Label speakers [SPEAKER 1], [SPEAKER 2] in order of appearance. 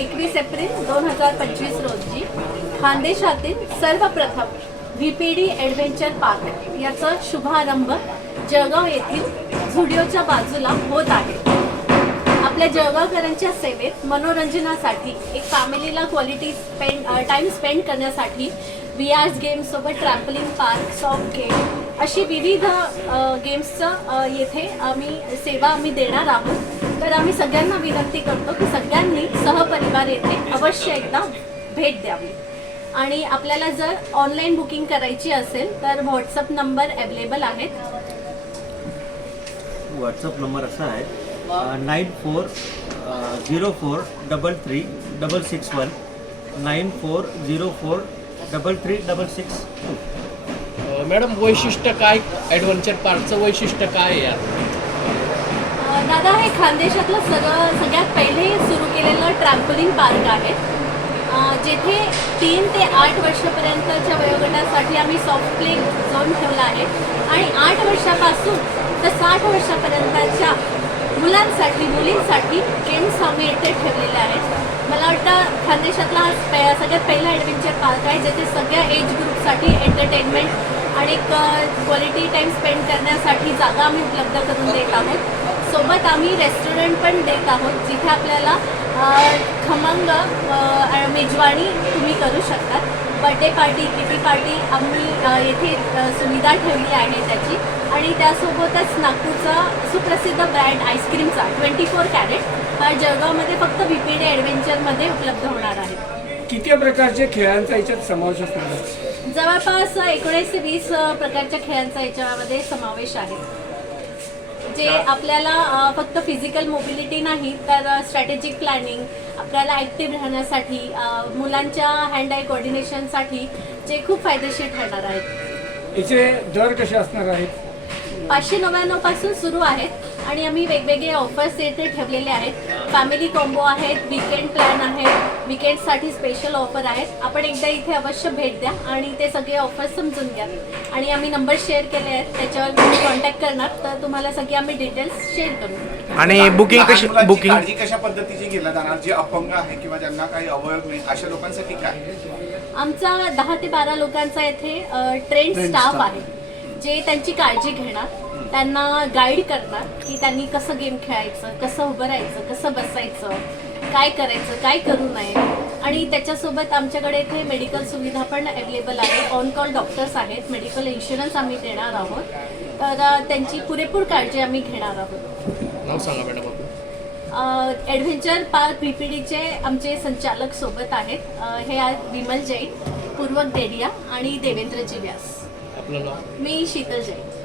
[SPEAKER 1] एकवीस एप्रिल दोन हजार पंचवीस रोजी खानदेशातील सर्वप्रथम V P D adventure park याचा शुभारंभ जळगाव येथील झुडिओच्या बाजूला होत आहे. आपल्या जळगावकरांच्या सेवेत मनोरंजनासाठी एक फॅमिलीला क्वालिटी स्पेंड टाईम स्पेंड करण्यासाठी व्ही आर गेम्ससोबत ट्रॅम्पलिंग पार्क सॉफ्ट गेम अशी विविध गेम्सचं येथे आम्ही सेवा आम्ही देणार आहोत. तर आम्ही सगळ्यांना विनंती करतो की सगळ्यांनी सहपरिवार येथे अवश्य एकदा भेट द्यावी. आणि आपल्याला जर ऑनलाईन बुकिंग करायची असेल तर व्हॉट्सअप नंबर अवेलेबल आहेत.
[SPEAKER 2] व्हॉट्सअप नंबर असा आहे nine four zero four double three double six one nine four zero four double three double six. To
[SPEAKER 3] uh, madam वैशिष्ट्य काय ॲडव्हेंचर पार्कचं वैशिष्ट्य काय आहे यात?
[SPEAKER 1] अ, दादा हे खानदेशातलं सगळं सगळ्यात पहिले सुरू केलेलं ट्रॅम्पोलिन पार्क आहे. अ, जेथे तीन ते आठ वर्षापर्यंतच्या वयोगटासाठी आम्ही सॉफ्ट प्ले झोन ठेवला आहे. आणि आठ वर्षापासून तर साठ वर्षापर्यंतच्या मुलांसाठी मुलींसाठी गेम्स आम्ही इथे ठेवलेले आहेत. मला वाटतं खानदेशातला हा सगळ्यात पहिला ॲडव्हेंचर पार्क आहे जेथे सगळ्या एज ग्रुपसाठी एंटरटेनमेंट आणि क्वालिटी टाईम स्पेंड करण्यासाठी जागा आम्ही उपलब्ध करून देत आहोत. सोबत आम्ही रेस्टॉरंट पण देत आहोत जिथे आपल्याला खमंग मेजवानी तुम्ही करू शकता बर्थडे पार्टी किटी पार्टी आम्ही येथे सुविधा ठेवली आहे त्याची. आणि त्यासोबतच नागपूरचा सुप्रसिद्ध ब्रँड आईस्क्रीमचा ट्वेंटी फोर कॅरेट हा जळगावमध्ये फक्त व्ही पी डी ॲडव्हेंचरमध्ये उपलब्ध होणार आहे.
[SPEAKER 4] किती प्रकारचे खेळांचा याच्यात समावेश असणार?
[SPEAKER 1] जवळपास एकोणीस ते वीस प्रकारच्या खेळांचा याच्यामध्ये समावेश आहे. जे आपल्याला फक्त फिजिकल मोबिलिटी नाही तर स्ट्रॅटेजिक प्लॅनिंग आपल्याला ॲक्टिव्ह राहण्यासाठी मुलांच्या हँड आय कोऑर्डिनेशनसाठी जे खूप फायदेशीर ठरणार आहेत.
[SPEAKER 4] याचे दर कसे असणार आहेत?
[SPEAKER 1] पाचशे नव्याण्णवपासून सुरू आहेत. आणि आम्ही वेगवेगळे ऑफर्स येथे ठेवलेले आहेत. फॅमिली कॉम्बो आहेत विकेंड प्लॅन आहेत विकेंडसाठी स्पेशल ऑफर आहेत. आपण एकदा इथे अवश्य भेट द्या आणि ते सगळे ऑफर्स समजून घ्या. आणि आम्ही नंबर शेअर केले आहेत त्याच्यावर तुम्ही कॉन्टॅक्ट करणार तर तुम्हाला सगळी आम्ही डिटेल्स शेअर करू.
[SPEAKER 5] आणि बुकिंग कशी बुकिंग
[SPEAKER 6] काळजी कशा पद्धतीची केल्या जाणार? जे अपंग आहे किंवा ज्यांना काही अवयव नाही अशा लोकांसाठी काय?
[SPEAKER 1] आमचा दहा ते बारा लोकांचा येथे ट्रेन स्टाफ आहे जे त्यांची काळजी घेणार. त्यांना गाईड करणार की त्यांनी कसं गेम खेळायचं कसं उभं राहायचं कसं बसायचं काय करायचं काय करू नये. आणि त्याच्यासोबत आमच्याकडे इथे मेडिकल सुविधा पण अवेलेबल आहे. ऑन कॉल डॉक्टर्स आहेत. मेडिकल इन्शुरन्स आम्ही देणार आहोत. तर त्यांची पुरेपूर काळजी आम्ही घेणार आहोत.
[SPEAKER 3] नाव सांगा मॅडम आपलं.
[SPEAKER 1] ॲडव्हेंचर पार्क पी पी डीचे आमचे संचालक सोबत आहेत. अ, हे आहेत विमल जैन पूर्वक देडिया आणि देवेंद्रजी व्यास
[SPEAKER 3] आपलं नाव?
[SPEAKER 1] मी शीतल जैन.